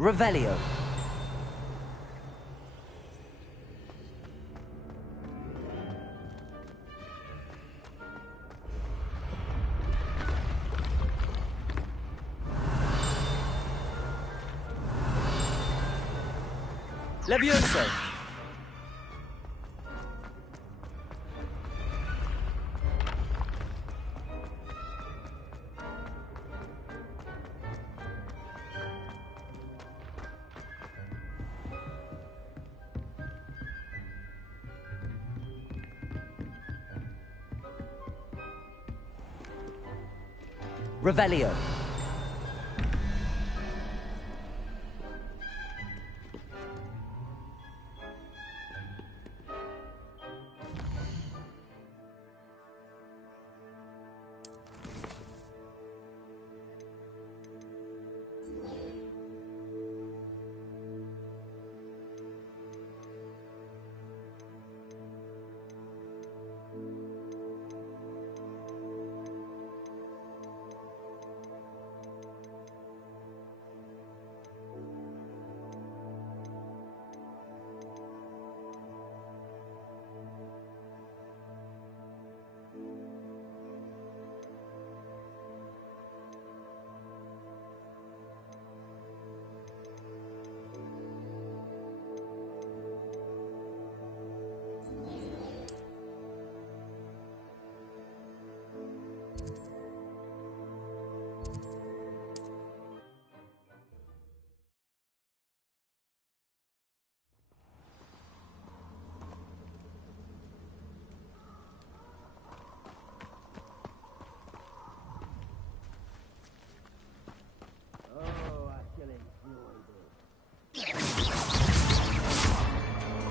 Revelio. Levioso. Revelio.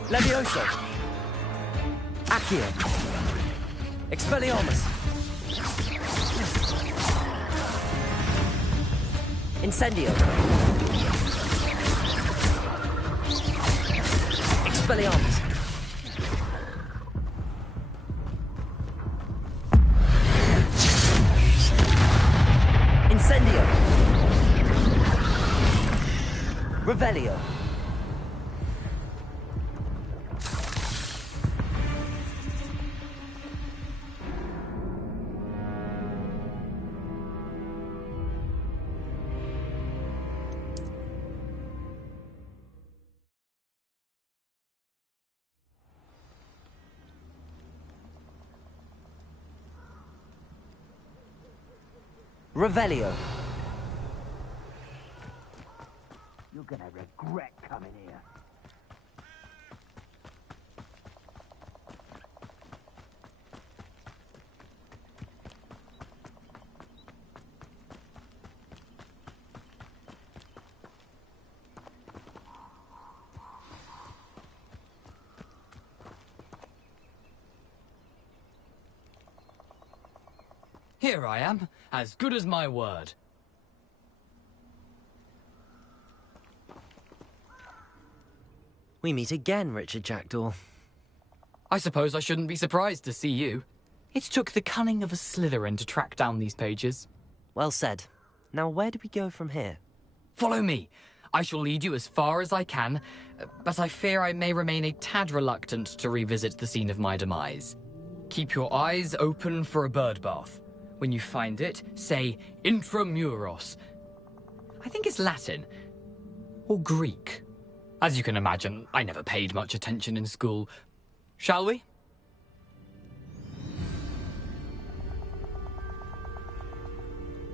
Levioso. Accio. Expelliarmus. Incendio. Expelliarmus. Incendio. Revelio. Revelio. You're gonna regret coming here. Here I am, as good as my word. We meet again, Richard Jackdaw. I suppose I shouldn't be surprised to see you. It took the cunning of a Slytherin to track down these pages. Well said. Now where do we go from here? Follow me. I shall lead you as far as I can, but I fear I may remain a tad reluctant to revisit the scene of my demise. Keep your eyes open for a bird bath. When you find it, say intramuros. I think it's Latin. Or Greek. As you can imagine, I never paid much attention in school. Shall we?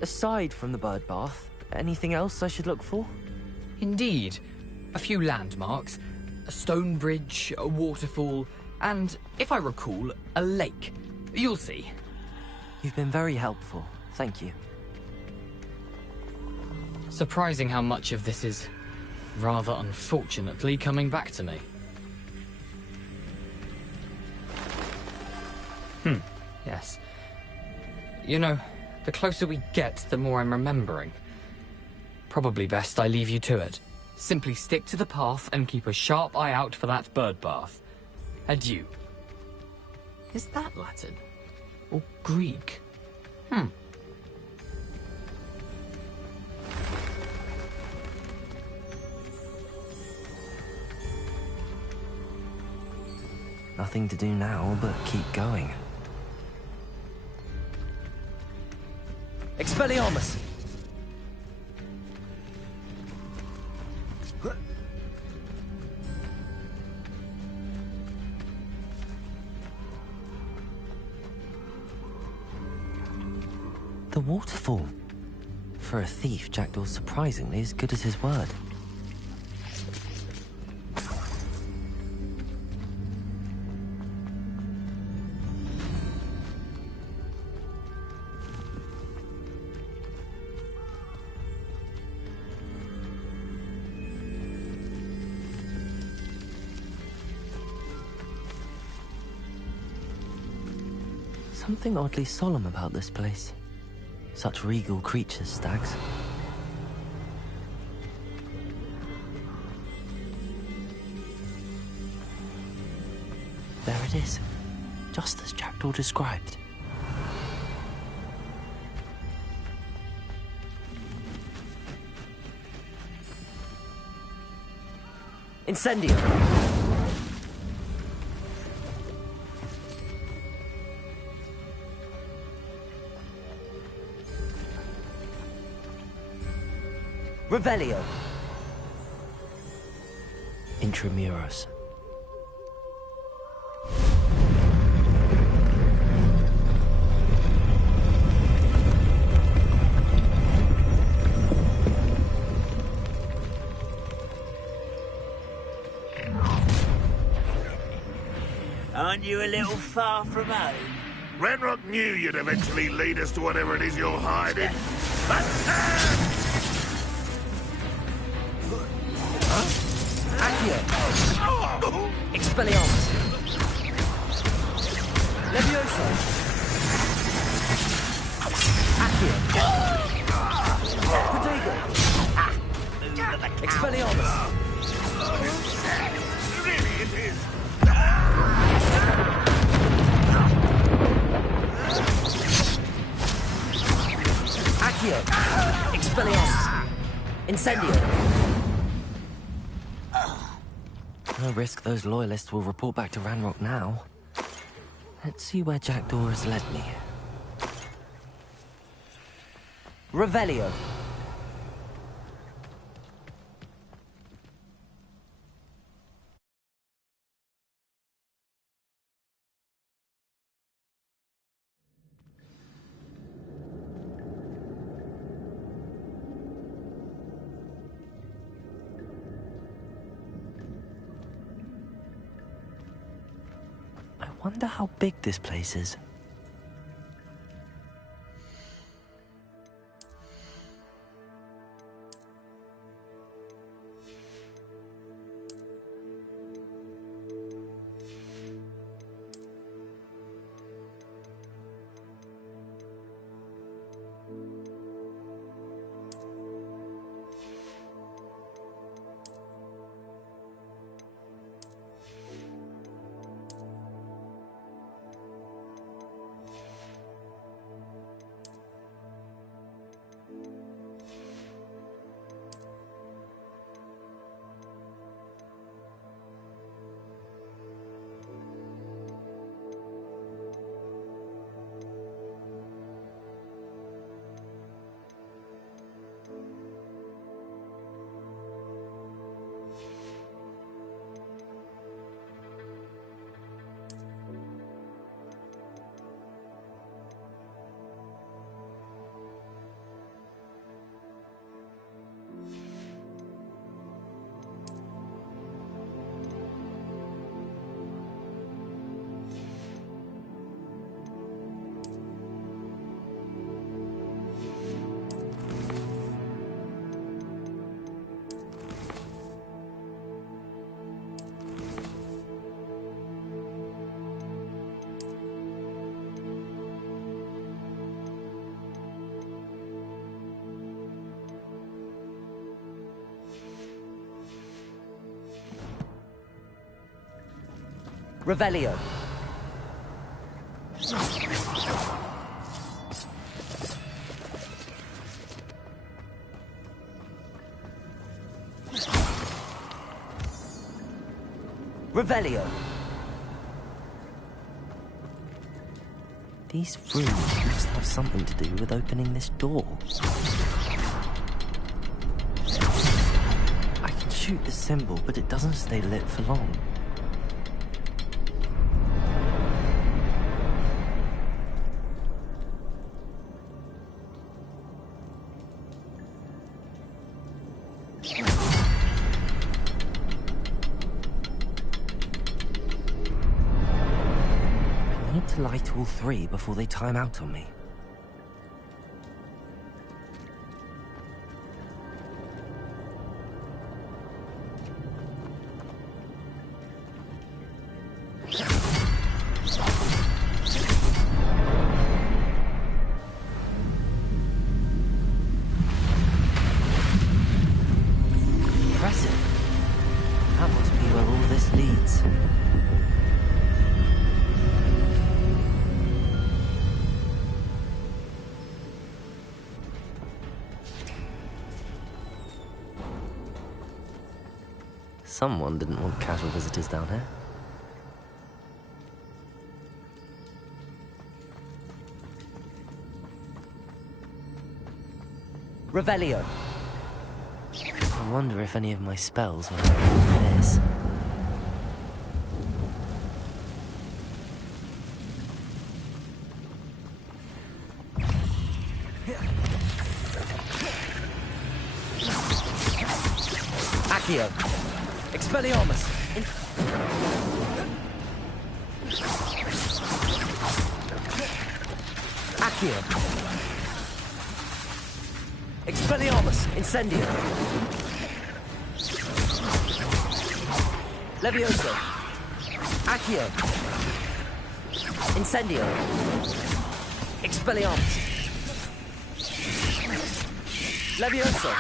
Aside from the bird bath, anything else I should look for? Indeed. A few landmarks. A stone bridge, a waterfall, and, if I recall, a lake. You'll see. You've been very helpful. Thank you. Surprising how much of this is, rather unfortunately, coming back to me. Yes. You know, the closer we get, the more I'm remembering. Probably best I leave you to it. Simply stick to the path and keep a sharp eye out for that bird bath. Adieu. Is that Latin? Or Greek? Hmm. Nothing to do now but keep going. Expelliarmus! The waterfall. For a thief, Jackdaw's surprisingly as good as his word. Something oddly solemn about this place. Such regal creatures, stags. There it is, just as Jackdaw described. Incendio! Revelio. Intramuros. Aren't you a little far from home? Renrock knew you'd eventually lead us to whatever it is you're hiding. Accio! Expelliarmus! Levioso! Accio! Prodigo! Expelliarmus! Really, it is. Accio! Expelliarmus! Incendio! No risk those loyalists will report back to Ranrock now. Let's see where Jackdaw has led me. Revelio. I wonder how big this place is. Revelio. Revelio. These fruits must have something to do with opening this door. I can shoot the symbol, but it doesn't stay lit for long. I need to light all three before they time out on me. Impressive. That must be where all this leads. Someone didn't want casual visitors down here. Revelio. I wonder if any of my spells will help with this. Accio. Expelliarmus. Accio. Expelliarmus. Incendio. Levioso. Accio. Incendio. Expelliarmus. Levioso.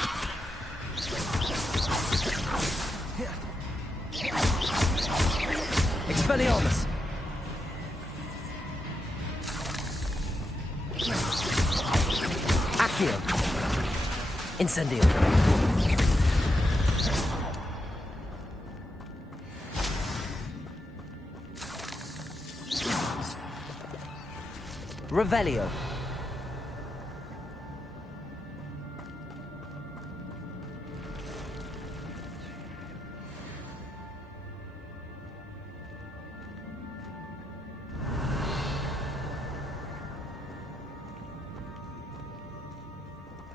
Expelliarmus. Accio. Incendio. Revelio.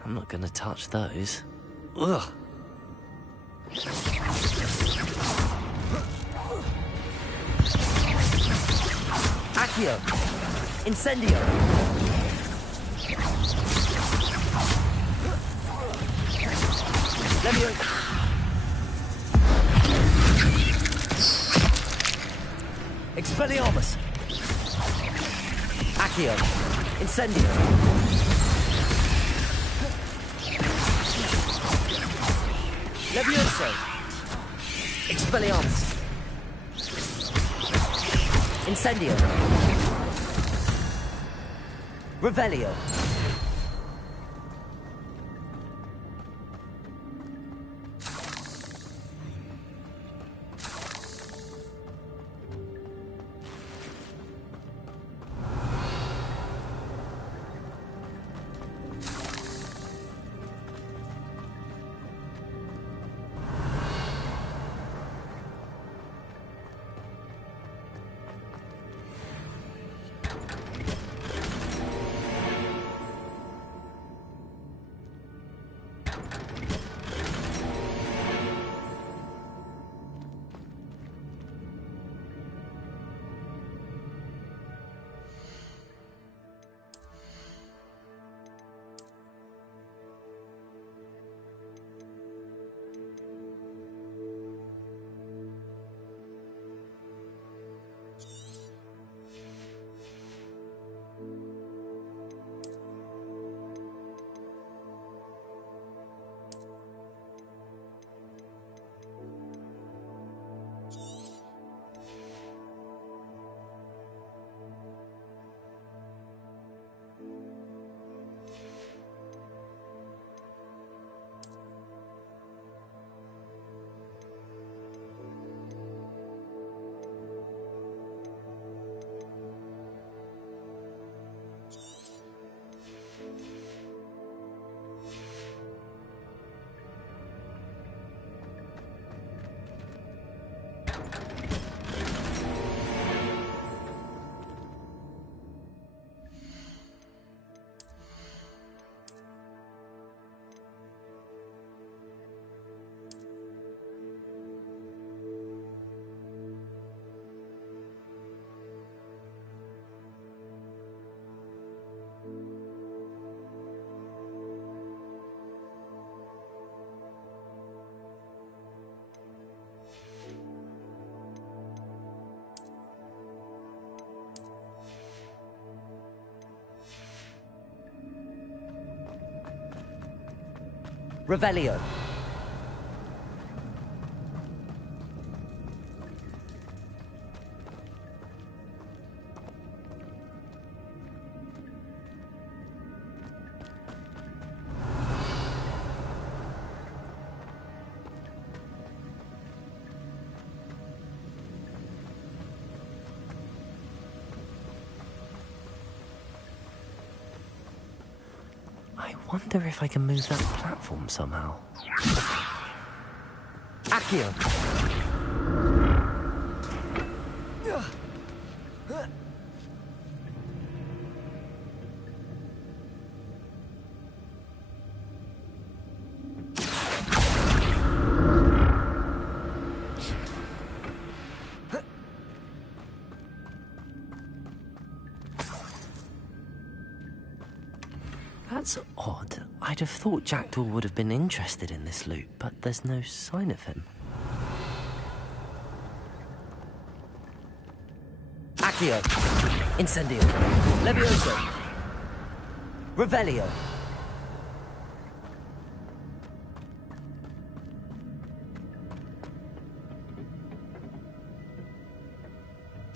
I'm not gonna touch those. Ugh. Accio. Incendio. Levio. Expelliarmus. Accio. Incendio. Levioso. Expelliarmus. Incendio. Revelio. Revelio. I wonder if I can move that platform somehow. Accio! That's odd. I'd have thought Jackdaw would have been interested in this loot, but there's no sign of him. Accio! Incendio! Levioso! Revelio!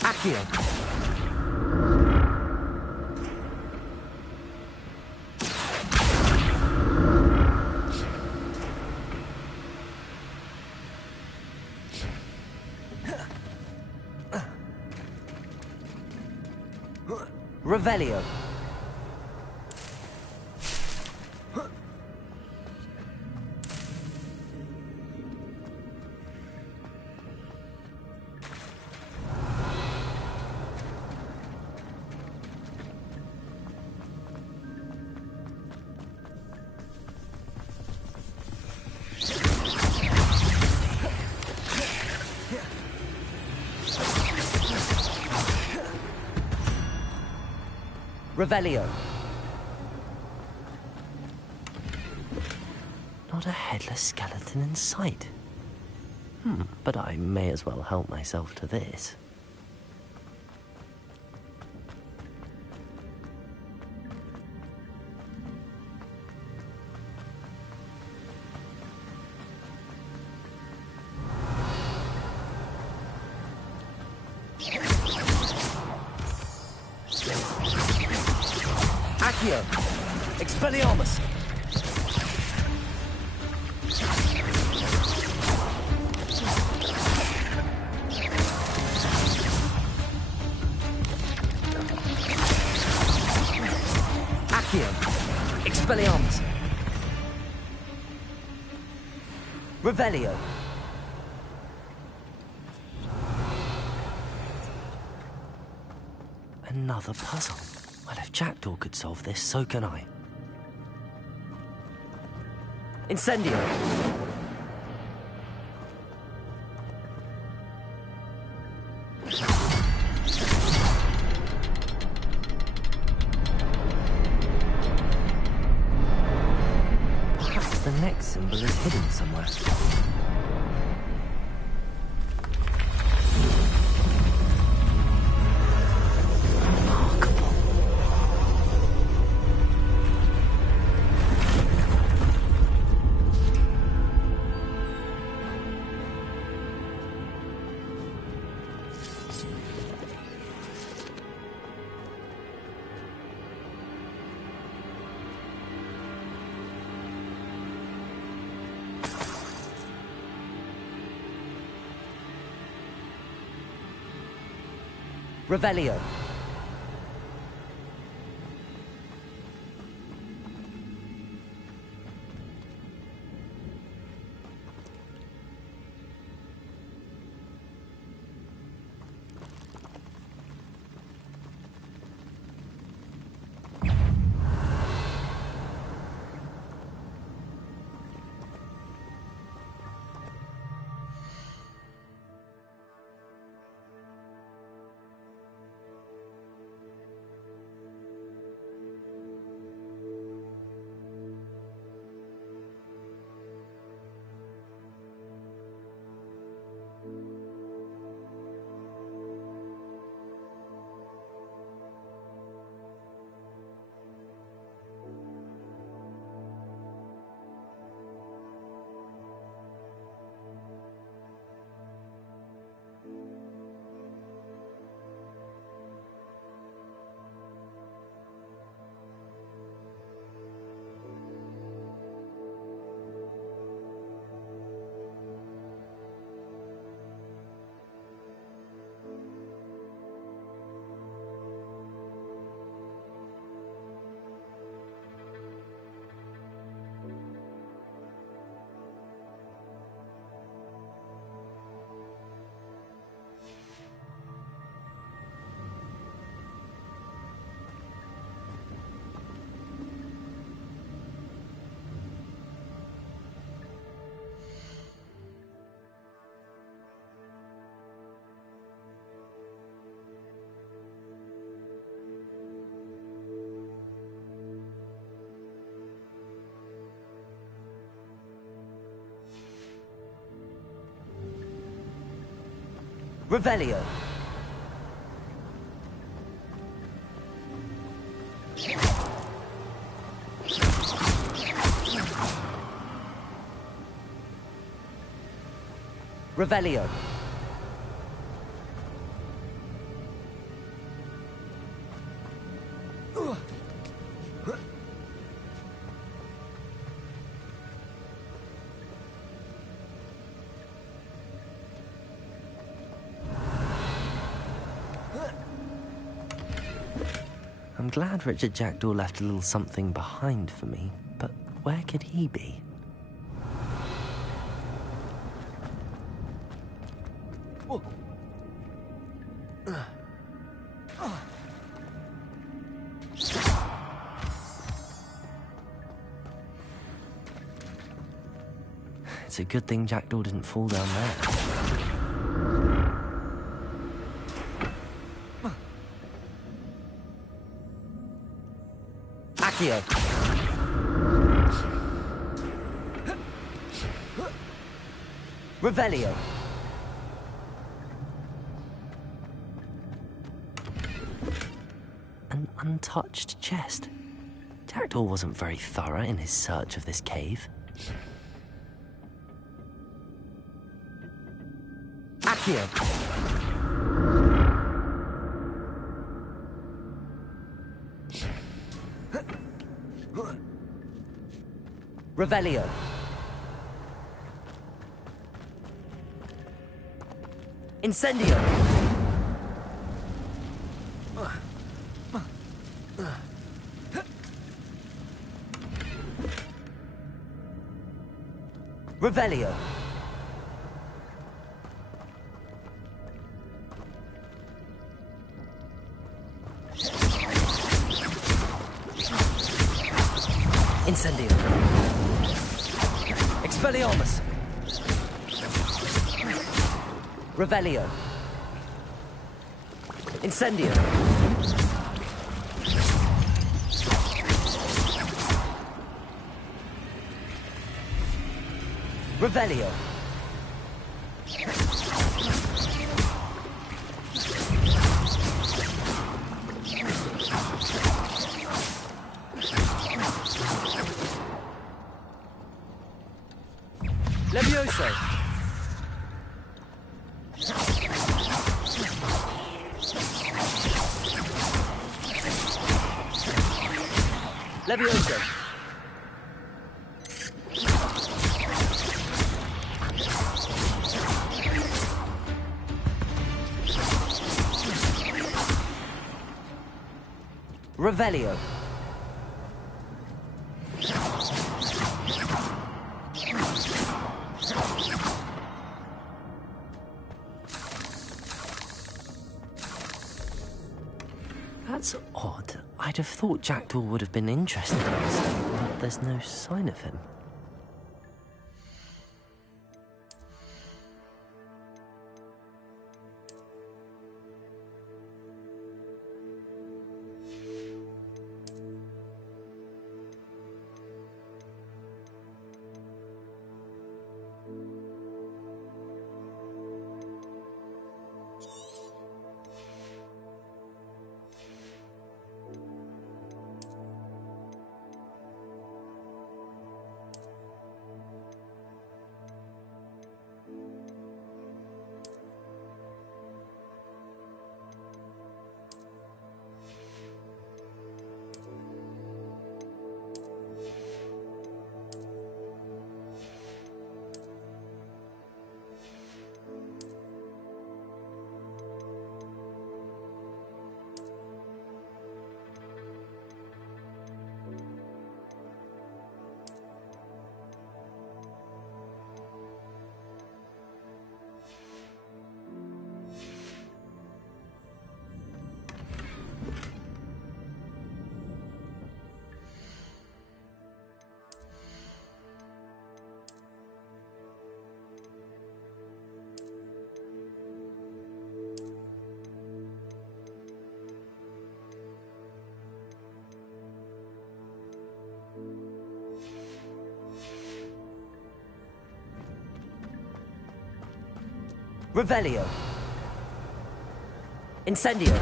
Accio! Revelio. Revelio. Not a headless skeleton in sight. But I may as well help myself to this. Accio! Expelliarmus! Accio! Expelliarmus! Revelio! Another puzzle. Well, if Jackdaw could solve this, so can I. Incendio! Perhaps the next symbol is hidden somewhere. Revelio. Revelio. Revelio. I'm glad Richard Jackdaw left a little something behind for me, but where could he be? It's a good thing Jackdaw didn't fall down there. Accio. Revelio. An untouched chest. Jackdaw wasn't very thorough in his search of this cave. Accio. Revelio. Incendio. Revelio. Incendio. Expelliarmus. Revelio. Incendio. Revelio. Levioso. Levioso. Revelio. That's odd. I'd have thought Jackdaw would have been interested in this, but there's no sign of him. Revelio. Incendio!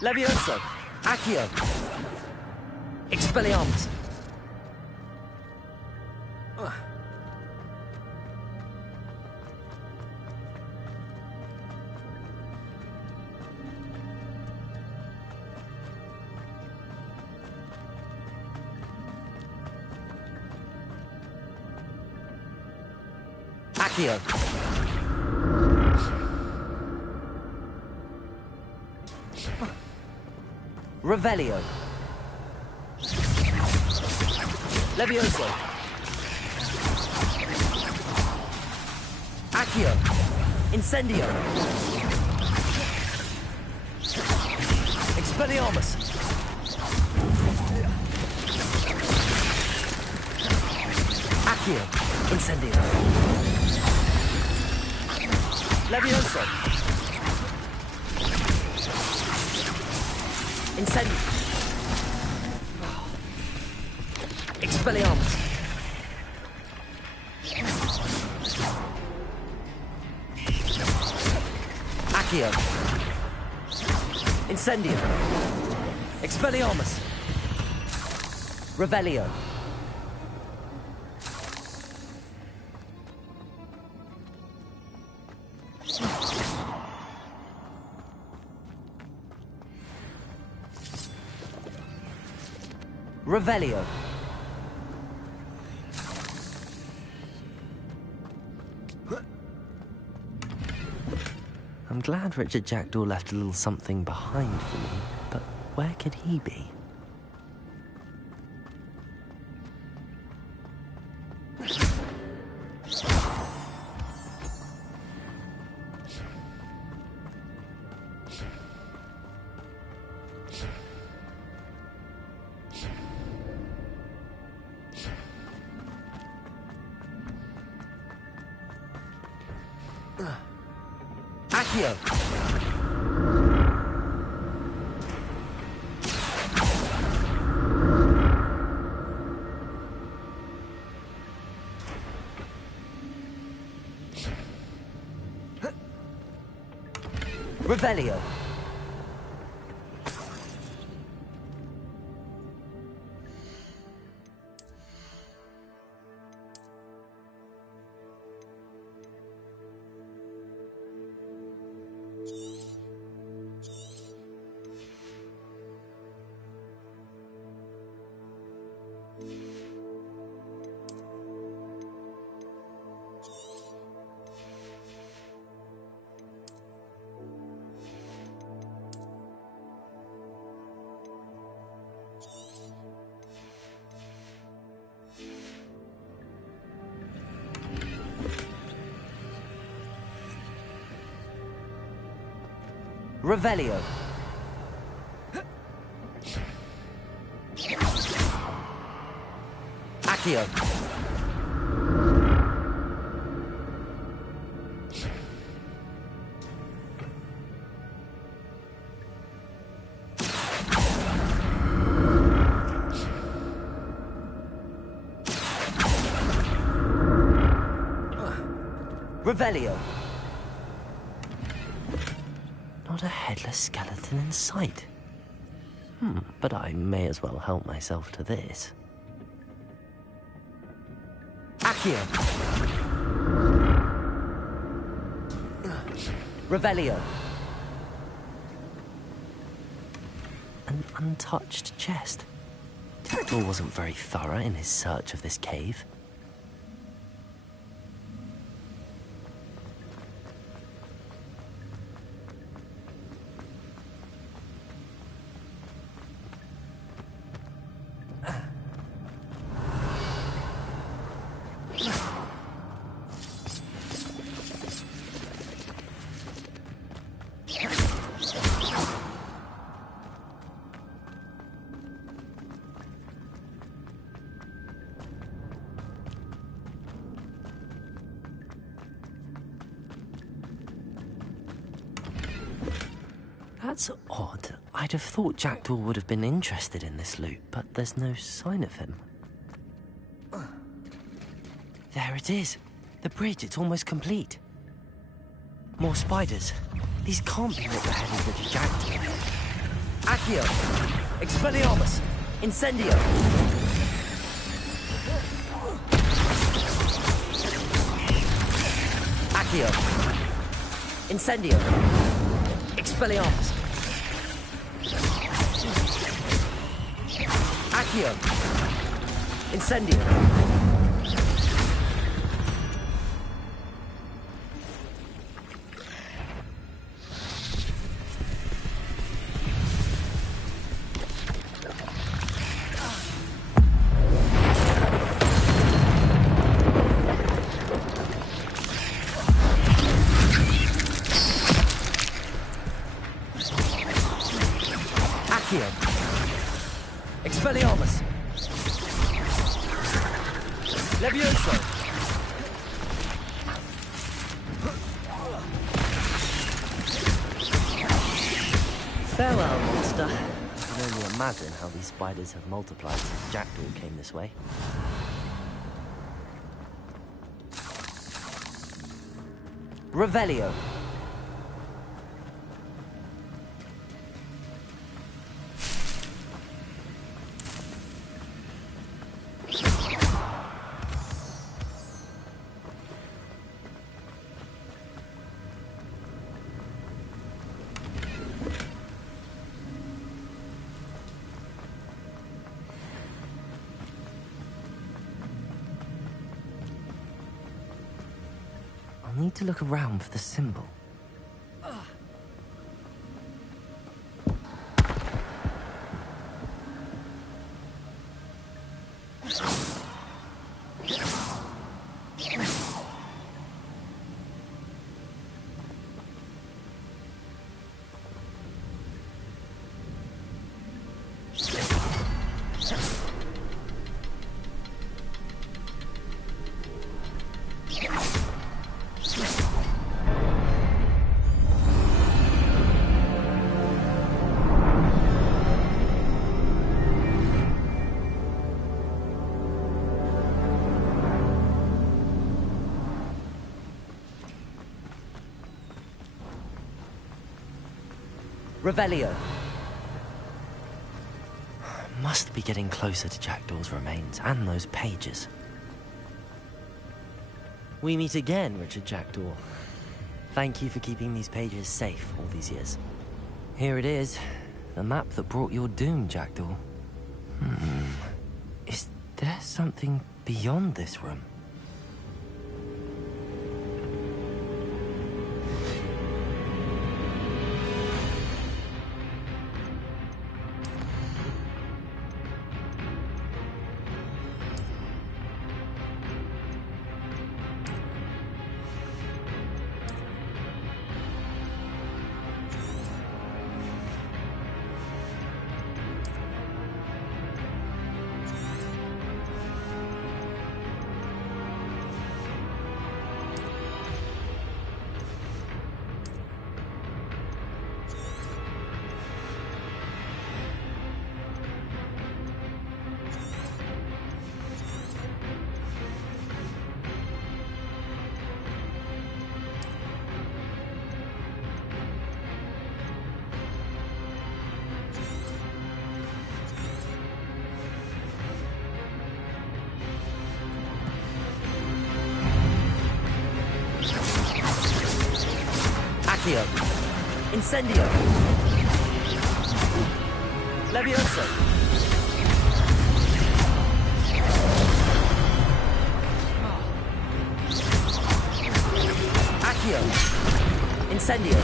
Levioso! Accio! Expelliarmus! Accio! Revelio! Levioso! Accio! Incendio! Expelliarmus! Accio! Incendio! Levioso! Incendio! Expelliarmus! Accio! Incendio! Expelliarmus! Revelio! Revelio! I'm glad Richard Jackdaw left a little something behind for me, but where could he be? Accio! Revelio! Revelio! Accio! Revelio! Not a headless skeleton in sight. But I may as well help myself to this. Accio! Revelio! An untouched chest. Jackdaw wasn't very thorough in his search of this cave. That's odd. I'd have thought Jackdaw would have been interested in this loot, but there's no sign of him. There it is. The bridge, it's almost complete. More spiders. These can't be what the hell is Richard Jack doing. Accio! Expelliarmus! Incendio! Accio! Incendio! Expelliarmus! Accio! Incendio! Expelliarmus! Levioso! Farewell, monster. I can only imagine how these spiders have multiplied since Jackdaw came this way. Revelio. I'll need to look around for the symbol. Revelio. Must be getting closer to Jackdaw's remains and those pages. We meet again, Richard Jackdaw. Thank you for keeping these pages safe all these years. Here it is, the map that brought your doom, Jackdaw. Is there something beyond this room? Accio. Incendio. Levioso. Accio. Incendio.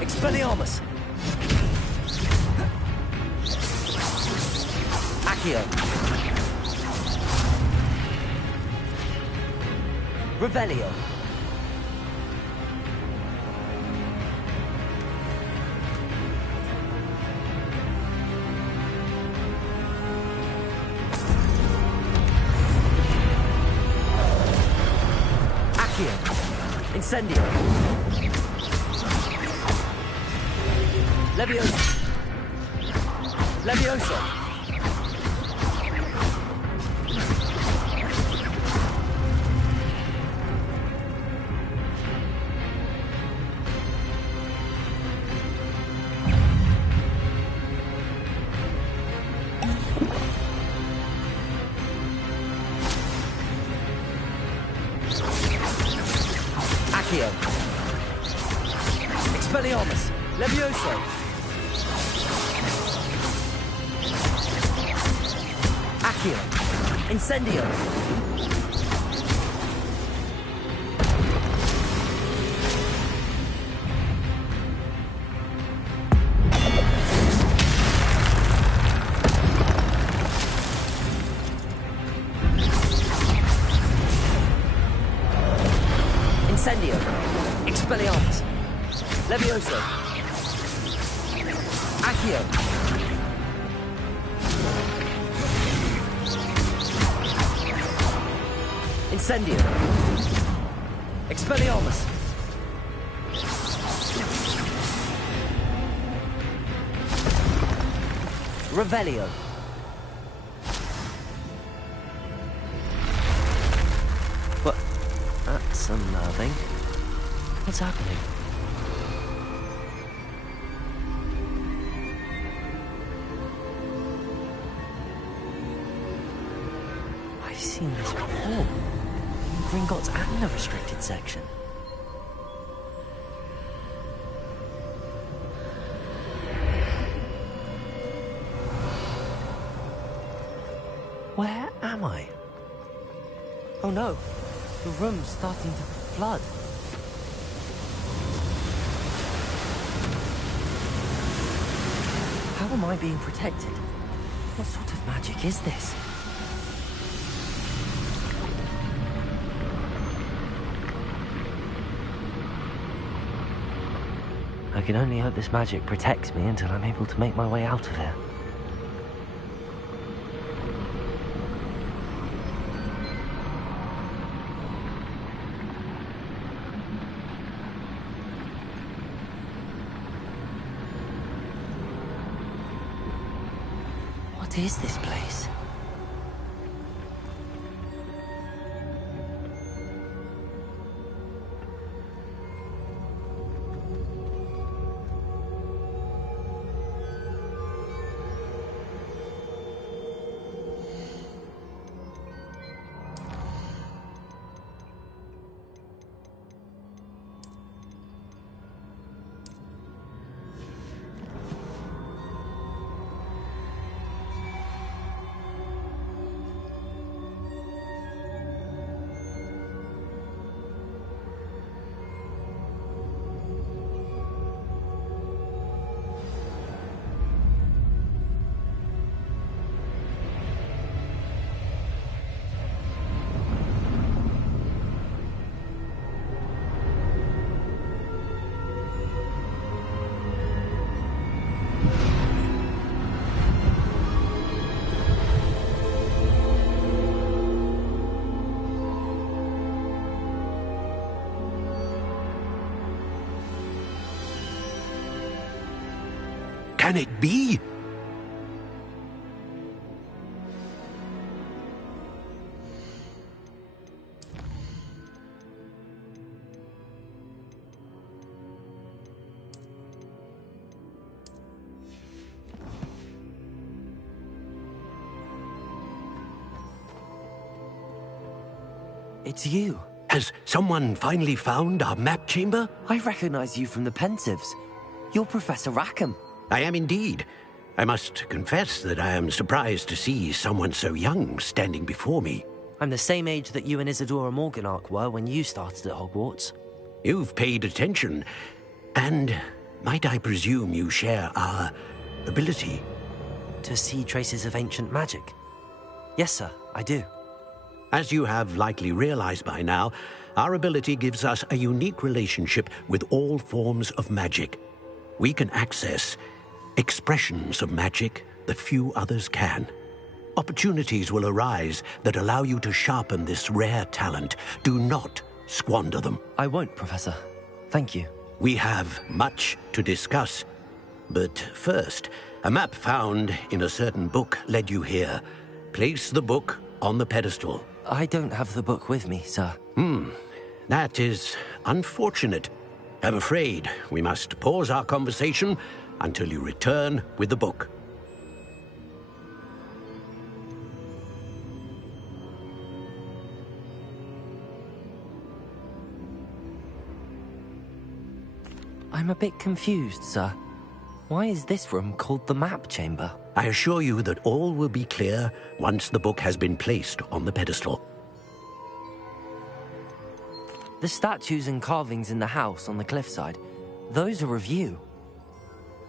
Expelliarmus. Accio. Revelio. Incendio. Levioso. Levioso. Accio. Expelliarmus. Levioso. Accio. Incendio. Incendio. Expelliarmus. Levioso. Accio. Incendio. Expelliarmus. Revelio. What? That's unnerving. What's happening? I've seen this before. In Gringotts and the restricted section. Where am I? Oh no, the room's starting to flood. How am I being protected? What sort of magic is this? I can only hope this magic protects me until I'm able to make my way out of here. What is this place? Can it be? It's you. Has someone finally found our map chamber? I recognize you from the Pensives. You're Professor Rackham. I am indeed. I must confess that I am surprised to see someone so young standing before me. I'm the same age that you and Isadora Morganach were when you started at Hogwarts. You've paid attention, and might I presume you share our ability? To see traces of ancient magic? Yes, sir, I do. As you have likely realized by now, our ability gives us a unique relationship with all forms of magic. We can access expressions of magic that few others can. Opportunities will arise that allow you to sharpen this rare talent. Do not squander them. I won't, Professor. Thank you. We have much to discuss. But first, a map found in a certain book led you here. Place the book on the pedestal. I don't have the book with me, sir. That is unfortunate. I'm afraid we must pause our conversation until you return with the book. I'm a bit confused, sir. Why is this room called the map chamber? I assure you that all will be clear once the book has been placed on the pedestal. The statues and carvings in the house on the cliffside, those are of you.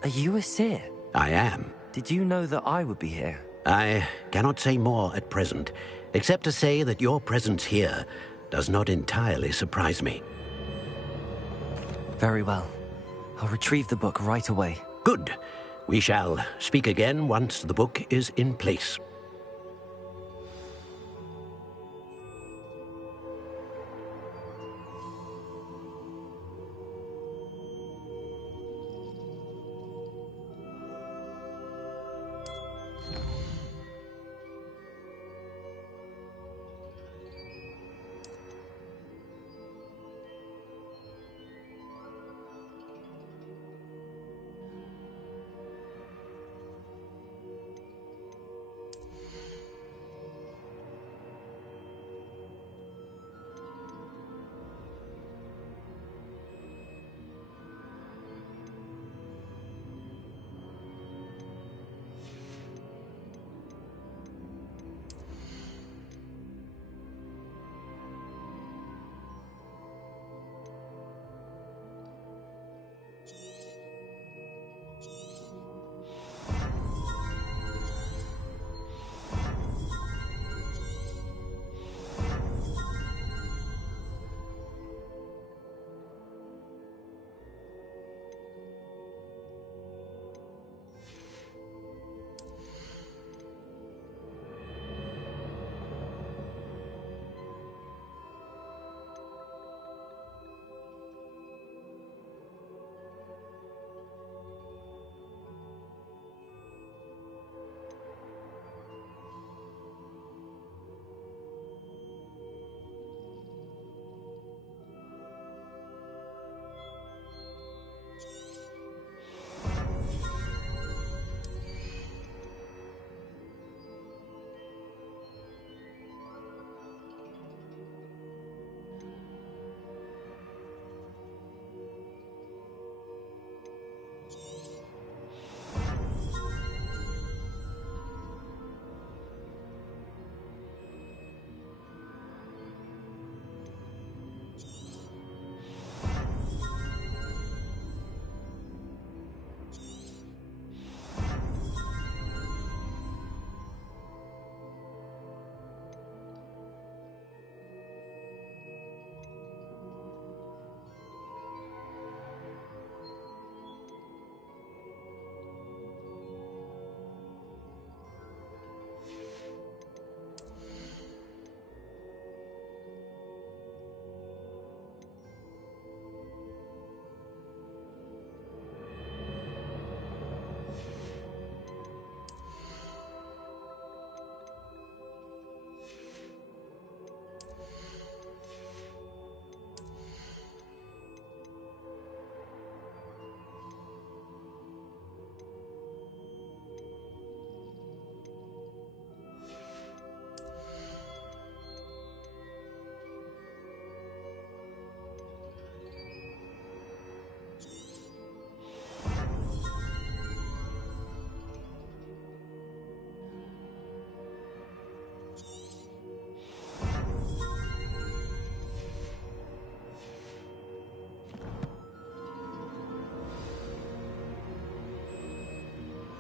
Are you a seer? I am. Did you know that I would be here? I cannot say more at present, except to say that your presence here does not entirely surprise me. Very well. I'll retrieve the book right away. Good. We shall speak again once the book is in place.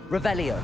Revelio.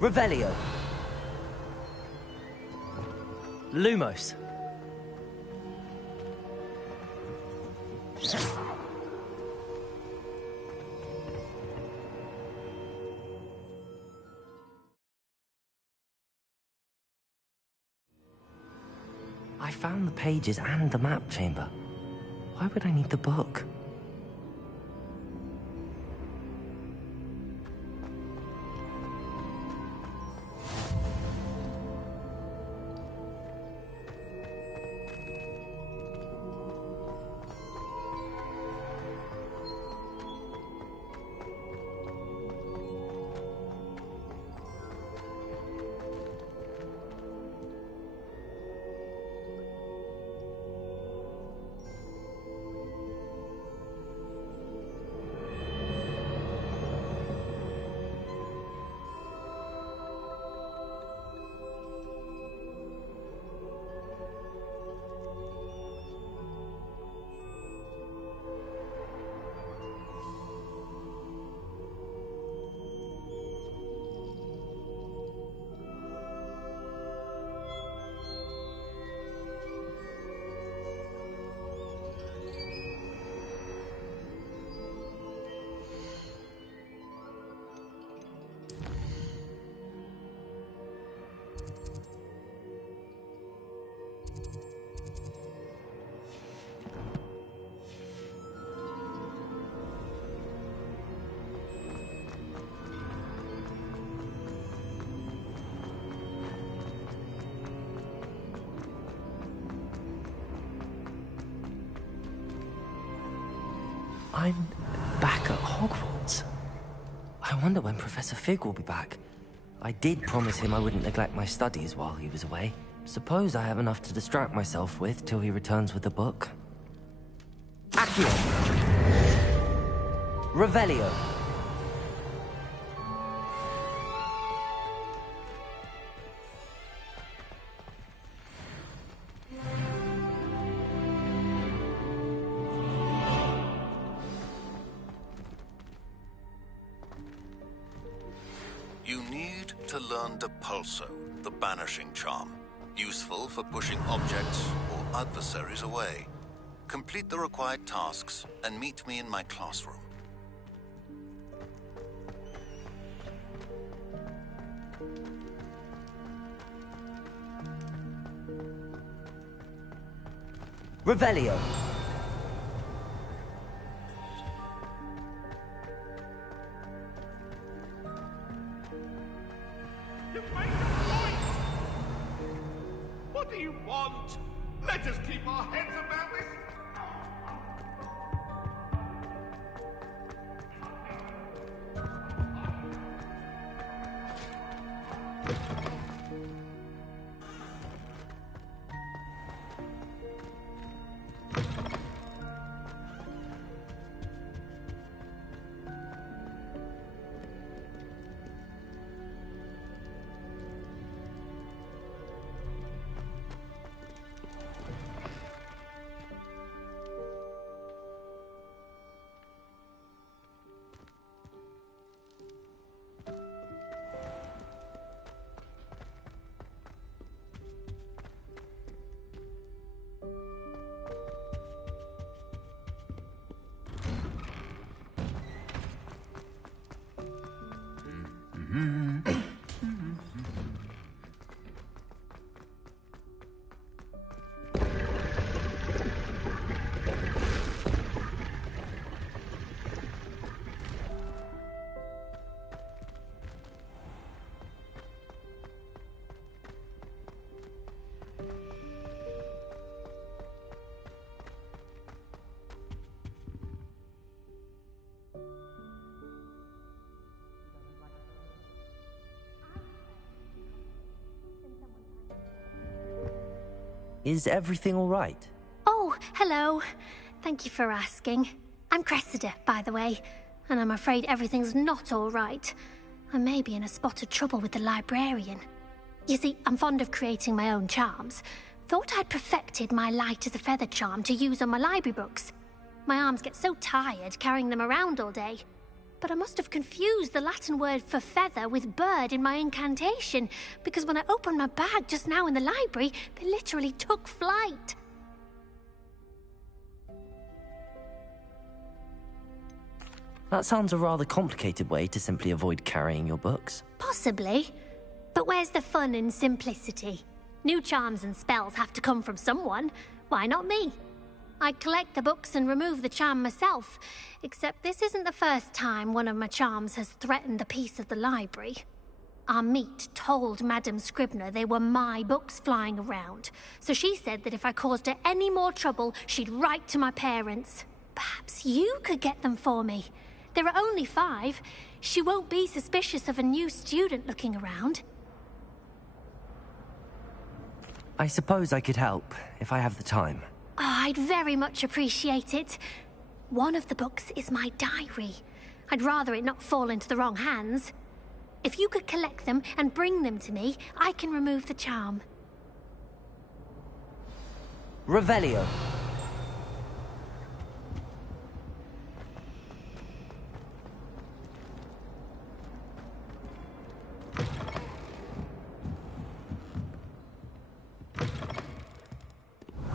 Revelio. Lumos. I found the pages and the map chamber. Why would I need the book? I'm back at Hogwarts. I wonder when Professor Fig will be back. I did promise him I wouldn't neglect my studies while he was away. Suppose I have enough to distract myself with till he returns with the book. Accio. Revelio. You need to learn Depulso, the banishing charm, useful for pushing objects or adversaries away. Complete the required tasks and meet me in my classroom. Revelio. You made a point! What do you want? Let us keep our heads about this. Is everything all right? Oh, hello. Thank you for asking. I'm Cressida, by the way, and I'm afraid everything's not all right. I may be in a spot of trouble with the librarian. You see, I'm fond of creating my own charms. Thought I'd perfected my light as a feather charm to use on my library books. My arms get so tired carrying them around all day. but I must have confused the Latin word for feather with bird in my incantation, because when I opened my bag just now in the library, they literally took flight. That sounds a rather complicated way to simply avoid carrying your books. Possibly. But where's the fun in simplicity? New charms and spells have to come from someone. Why not me? I collect the books and remove the charm myself, except this isn't the first time one of my charms has threatened the peace of the library. Our meet told Madame Scribner they were my books flying around, so she said that if I caused her any more trouble, she'd write to my parents. Perhaps you could get them for me. There are only 5. She won't be suspicious of a new student looking around. I suppose I could help, if I have the time. Oh, I'd very much appreciate it. One of the books is my diary. I'd rather it not fall into the wrong hands. If you could collect them and bring them to me, I can remove the charm. Revelio.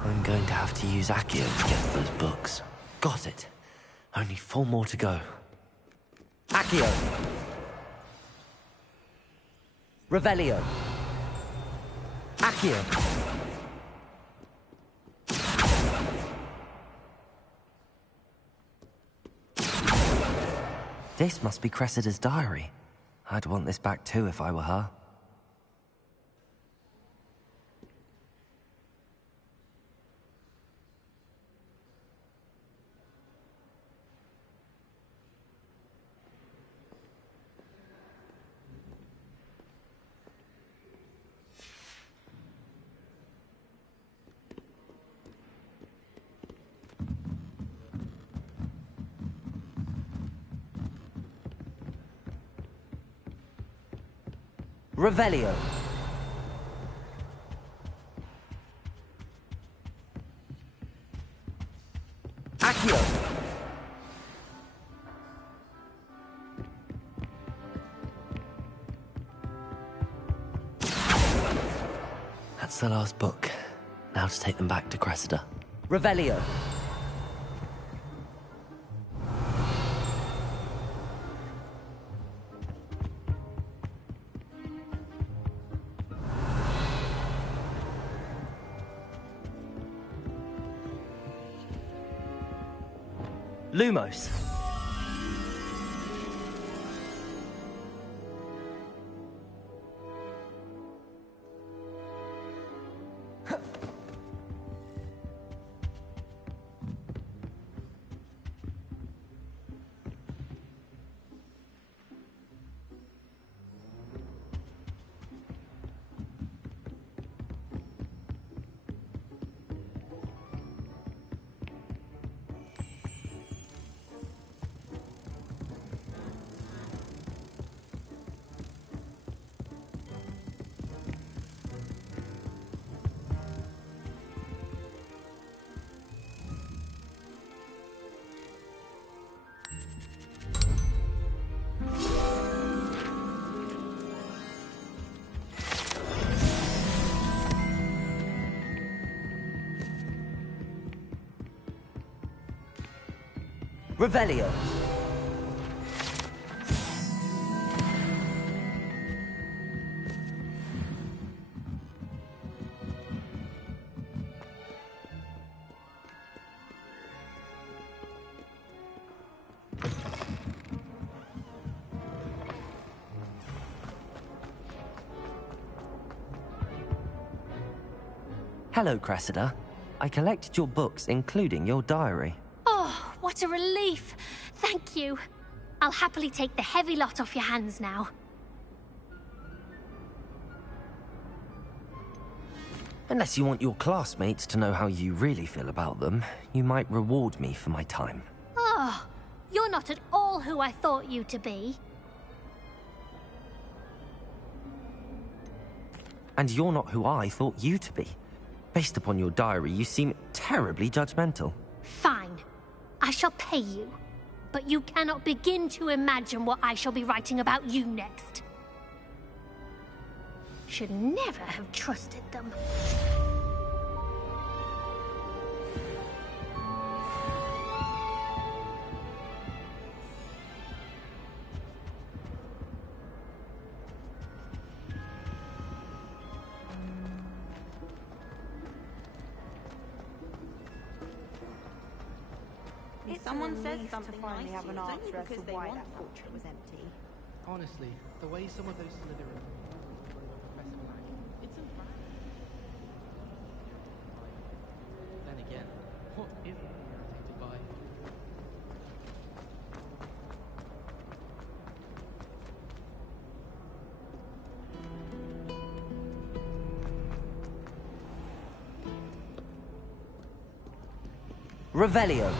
I'm going to have to use Accio to get those books. Got it. Only 4 more to go. Accio. Revelio. Accio. This must be Cressida's diary. I'd want this back too if I were her. Revelio. Accio. That's the last book. Now to take them back to Cressida. Revelio. Lumos. Revelio. Hello, Cressida. I collected your books, including your diary. Oh, what a relief. Thank you. I'll happily take the heavy lot off your hands now. Unless you want your classmates to know how you really feel about them, you might reward me for my time. Oh, you're not at all who I thought you to be. And you're not who I thought you to be. Based upon your diary, you seem terribly judgmental. Fine. I shall pay you. but you cannot begin to imagine what I shall be writing about you next. Should never have trusted them. Someone says something finally have an answer as to why that portrait was empty. Honestly, the way some of those Slytherin Professor Black, it's embarrassing. Then again, what isn't irritated by? Revelio.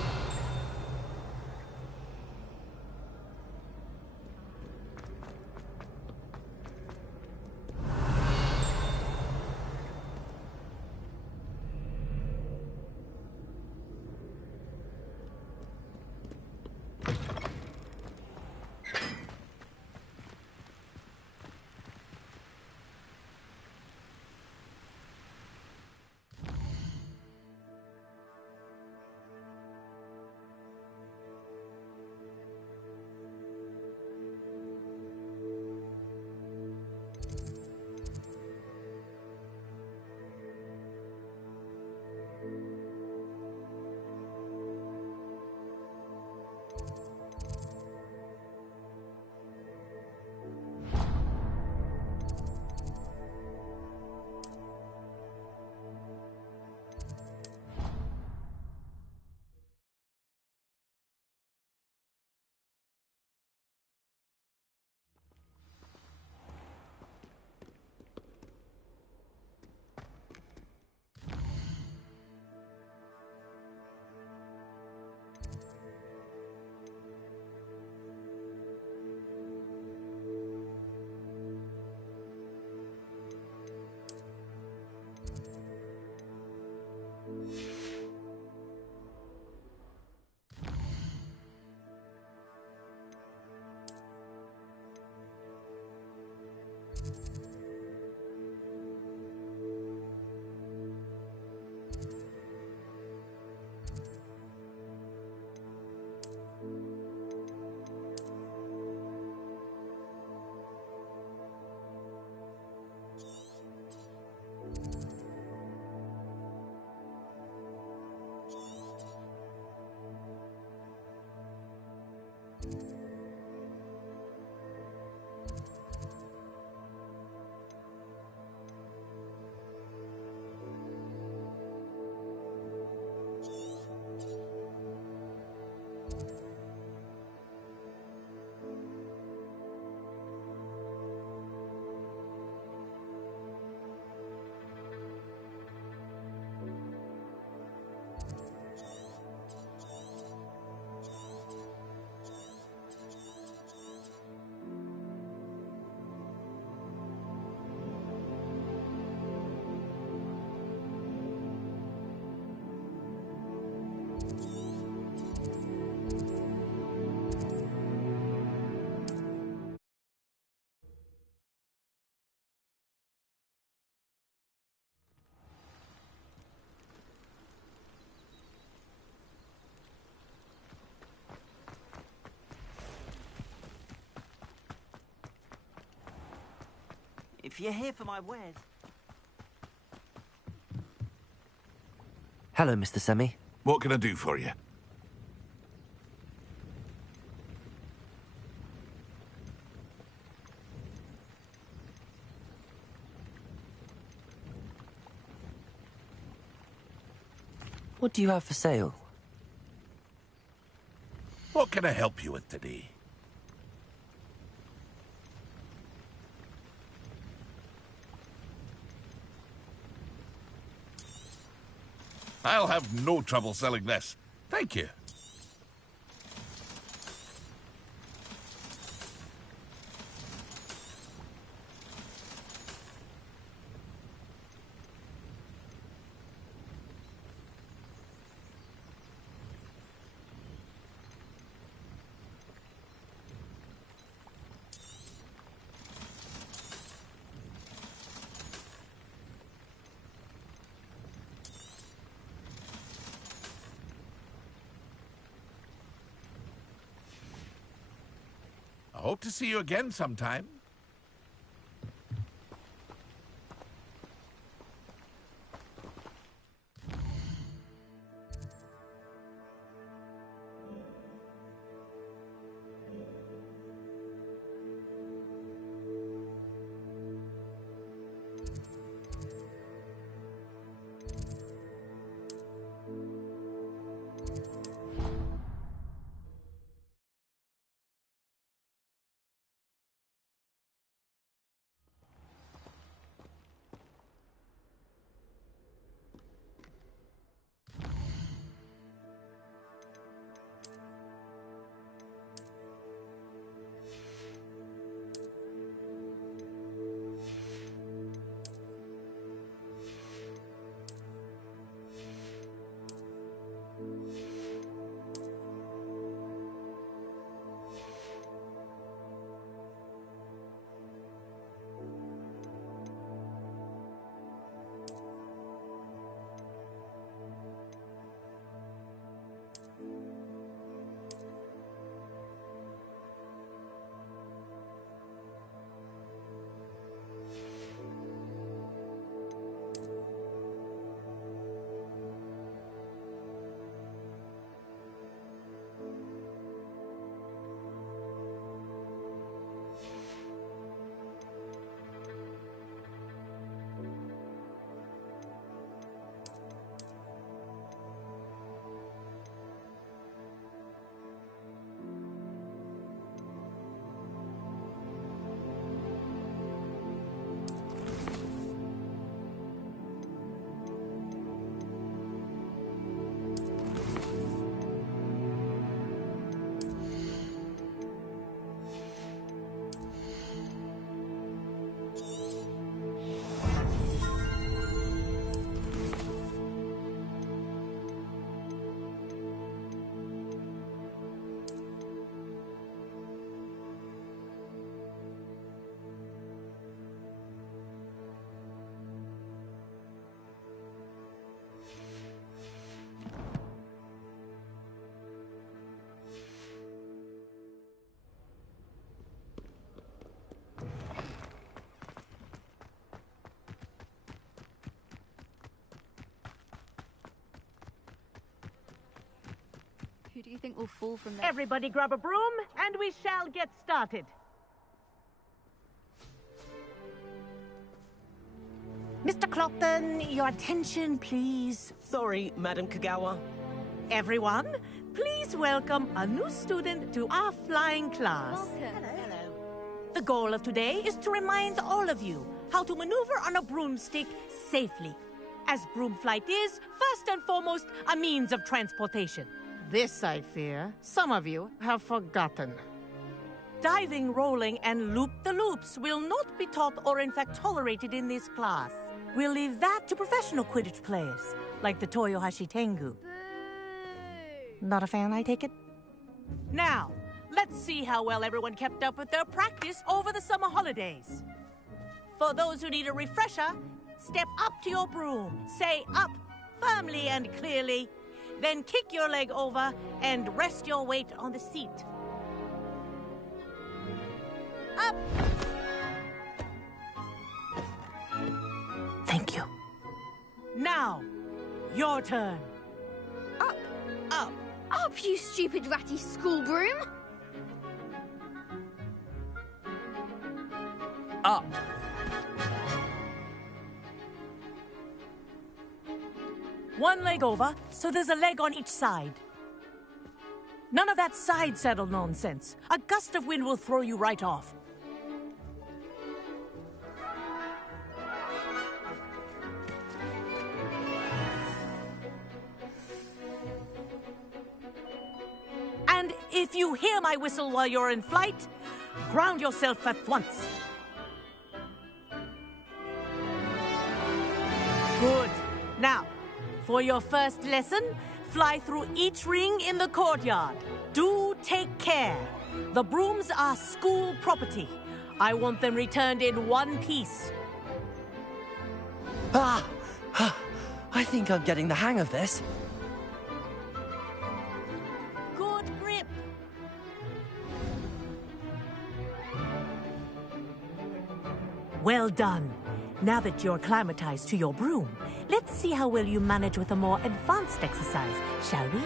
If you're here for my wares... Hello, Mr. Semi. What can I do for you? What do you have for sale? What can I help you with today? I'll have no trouble selling this. Thank you. Hope to see you again sometime. Who do you think will fall from there? Everybody grab a broom, and we shall get started. Mr. Clopton, your attention, please. Sorry, Madam Kagawa. Everyone, please welcome a new student to our flying class. Welcome. Hello. The goal of today is to remind all of you how to maneuver on a broomstick safely, as broom flight is, first and foremost, a means of transportation. This, I fear, some of you have forgotten. Diving, rolling, and loop-the-loops will not be taught or in fact tolerated in this class. We'll leave that to professional Quidditch players, like the Toyohashi Tengu. Boo! Not a fan, I take it? Now, let's see how well everyone kept up with their practice over the summer holidays. For those who need a refresher, step up to your broom, say up firmly and clearly, then kick your leg over and rest your weight on the seat. Up! Thank you. Now, your turn. Up! Up! Up, you stupid ratty school broom! Up. One leg over, so there's a leg on each side. None of that side saddle nonsense. A gust of wind will throw you right off. And if you hear my whistle while you're in flight, ground yourself at once. Good. Now, for your first lesson, fly through each ring in the courtyard. Do take care. The brooms are school property. I want them returned in one piece. I think I'm getting the hang of this. Good grip. Well done. Now that you're acclimatized to your broom, let's see how well you manage with a more advanced exercise, shall we?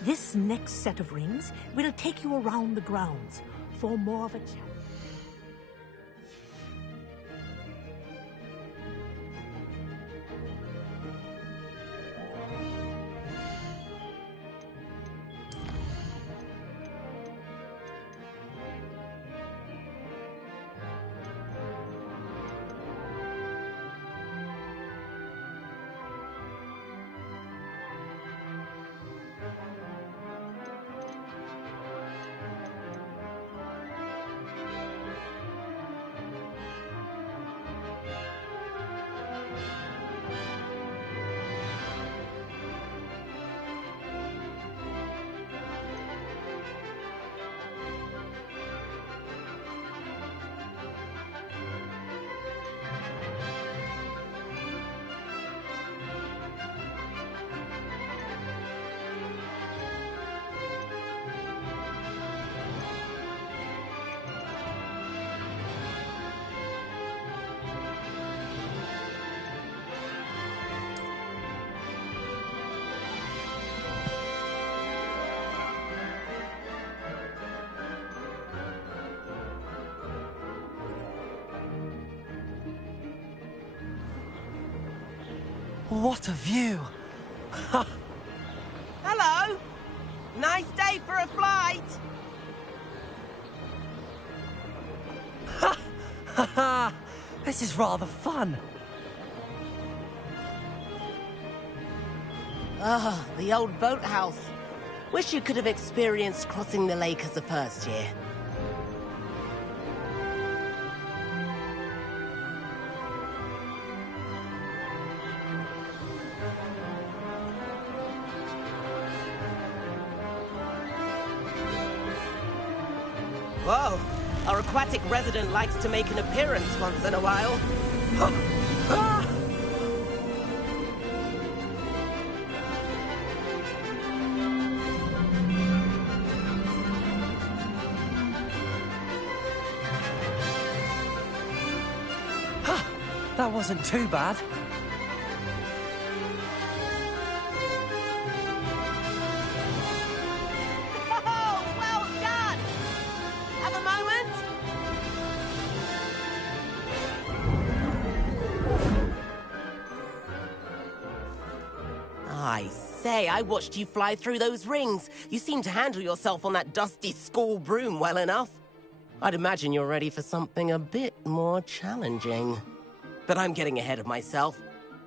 This next set of rings will take you around the grounds for more of a challenge. What a view! Hello! Nice day for a flight! Ha! Ha ha! This is rather fun! Ah, the old boathouse. Wish you could have experienced crossing the lake as a first year. Whoa, our aquatic resident likes to make an appearance once in a while. That wasn't too bad. Oh, well done! Have a moment? I say, I watched you fly through those rings. You seem to handle yourself on that dusty school broom well enough. I'd imagine you're ready for something a bit more challenging. But I'm getting ahead of myself.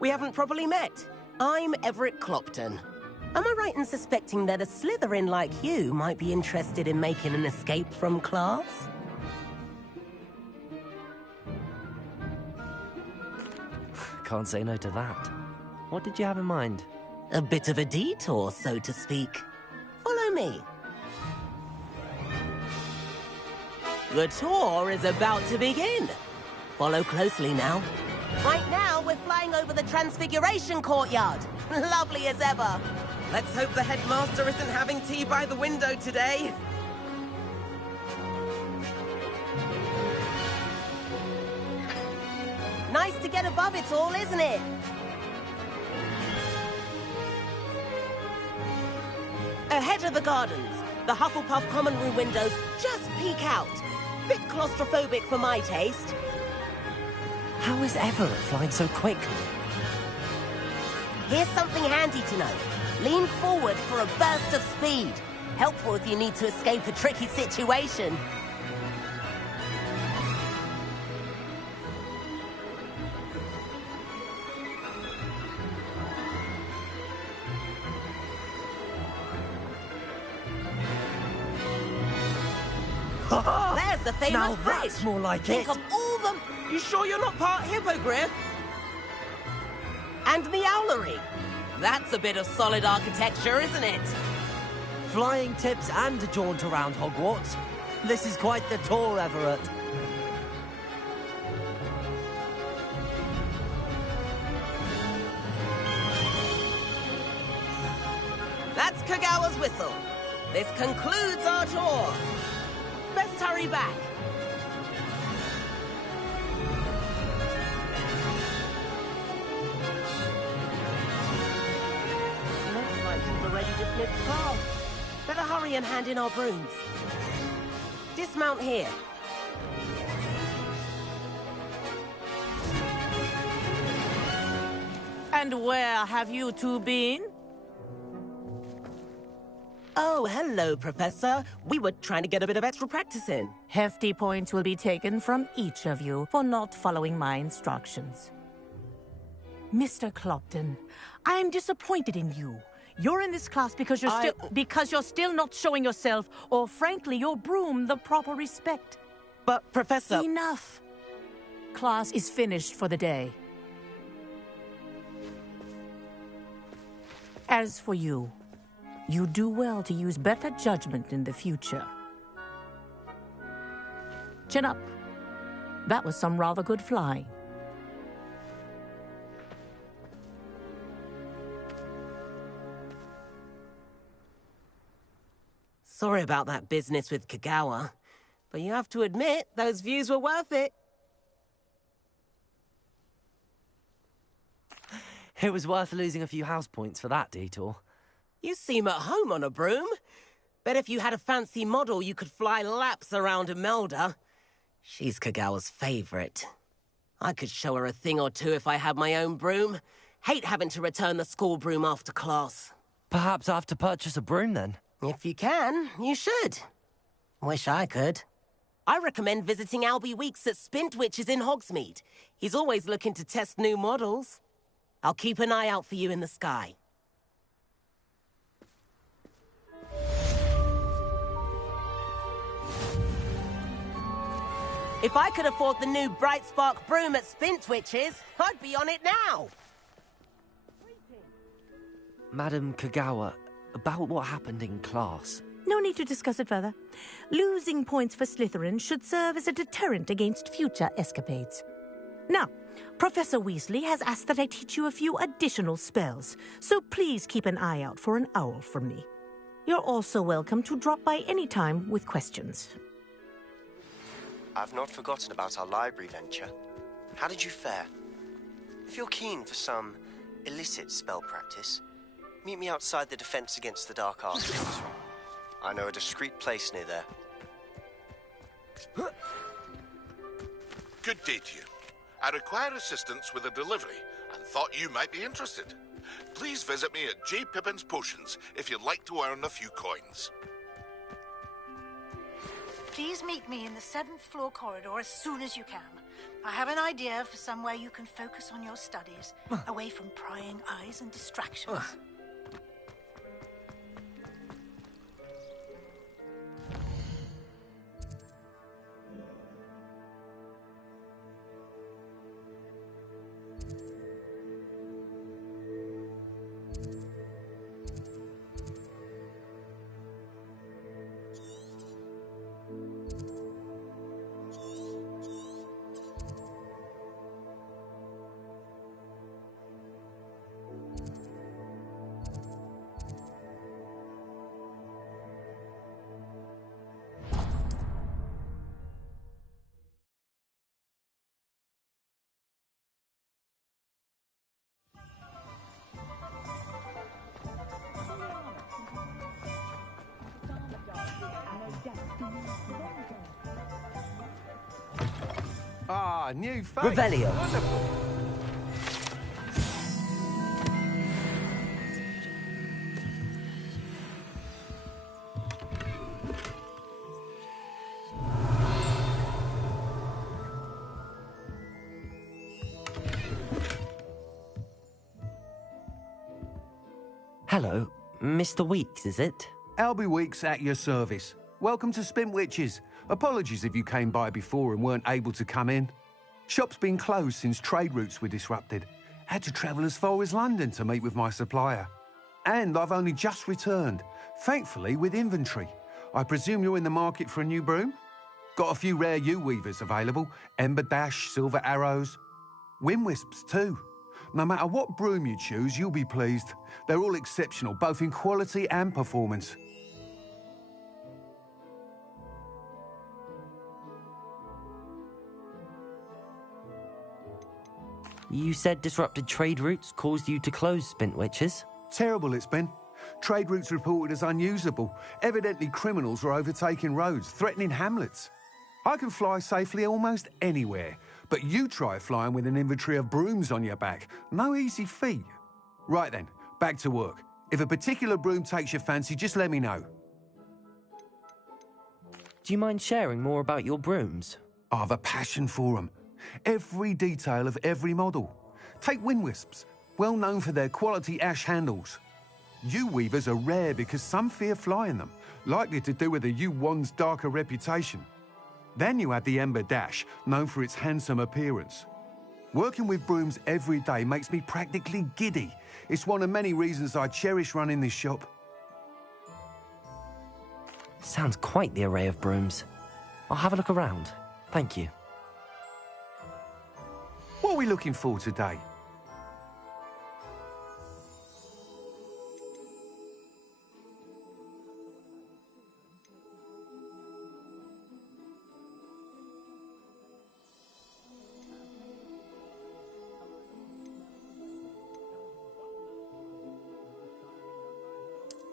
We haven't properly met. I'm Everett Clopton. Am I right in suspecting that a Slytherin like you might be interested in making an escape from class? Can't say no to that. What did you have in mind? A bit of a detour, so to speak. Follow me. The tour is about to begin. Follow closely now. Right now, we're flying over the Transfiguration Courtyard. Lovely as ever. Let's hope the headmaster isn't having tea by the window today. Nice to get above it all, isn't it? Ahead of the gardens, the Hufflepuff common room windows just peek out. Bit claustrophobic for my taste. How is Everett flying so quickly? Here's something handy to know. Lean forward for a burst of speed. Helpful if you need to escape a tricky situation. There's the famous Now bridge. that's more like Think it. of all the... You sure you're not part hippogriff? And Meowlery. That's a bit of solid architecture, isn't it? Flying tips and a jaunt around Hogwarts. This is quite the tour, Everett. That's Kagawa's whistle. This concludes our tour. Let's hurry back. Looks like she's already dismissed class. Better hurry and hand in our brooms. Dismount here. And where have you two been? Oh, hello, Professor. We were trying to get a bit of extra practice in. Hefty points will be taken from each of you for not following my instructions. Mr. Clopton, I'm disappointed in you. You're in this class because you're still not showing yourself, or frankly, your broom, the proper respect. But, Professor... Enough. Class is finished for the day. As for you, you do well to use better judgment in the future. Chin up. That was some rather good flying. Sorry about that business with Kagawa, but you have to admit, those views were worth it. It was worth losing a few house points for that detour. You seem at home on a broom. Bet if you had a fancy model, you could fly laps around Imelda. She's Kagawa's favorite. I could show her a thing or two if I had my own broom. Hate having to return the school broom after class. Perhaps I have to purchase a broom then? If you can, you should. Wish I could. I recommend visiting Albie Weeks at Spintwitches in Hogsmeade. He's always looking to test new models. I'll keep an eye out for you in the sky. If I could afford the new Bright Spark broom at Spintwitches, I'd be on it now. Madam Kagawa, about what happened in class. No need to discuss it further. Losing points for Slytherin should serve as a deterrent against future escapades. Now, Professor Weasley has asked that I teach you a few additional spells, so please keep an eye out for an owl from me. You're also welcome to drop by any time with questions. I've not forgotten about our library venture. How did you fare? If you're keen for some illicit spell practice, meet me outside the Defense Against the Dark Arts classroom. I know a discreet place near there. Good day to you. I require assistance with a delivery and thought you might be interested. Please visit me at J. Pippin's Potions if you'd like to earn a few coins. Please meet me in the 7th floor corridor as soon as you can. I have an idea for somewhere you can focus on your studies, away from prying eyes and distractions. Ah, new face. Revelio. Wonderful. Hello, Mr. Weeks, is it? Albie Weeks at your service. Welcome to Spintwitches. Apologies if you came by before and weren't able to come in. Shop's been closed since trade routes were disrupted. Had to travel as far as London to meet with my supplier. And I've only just returned, thankfully with inventory. I presume you're in the market for a new broom? Got a few rare yew-weavers available, Ember Dash, Silver Arrows. Wind-wisps too. No matter what broom you choose, you'll be pleased. They're all exceptional, both in quality and performance. You said disrupted trade routes caused you to close Spintwitches? Terrible it's been. Trade routes reported as unusable. Evidently criminals were overtaking roads, threatening hamlets. I can fly safely almost anywhere, but you try flying with an inventory of brooms on your back. No easy feat. Right then, back to work. If a particular broom takes your fancy, just let me know. Do you mind sharing more about your brooms? I have a passion for them. Every detail of every model. Take wind wisps, well known for their quality ash handles. Yew weavers are rare because some fear flying them, likely to do with the yew wand's darker reputation. Then you have the Ember Dash, known for its handsome appearance. Working with brooms every day makes me practically giddy. It's one of many reasons I cherish running this shop. Sounds quite the array of brooms. I'll have a look around. Thank you. What are we looking for today?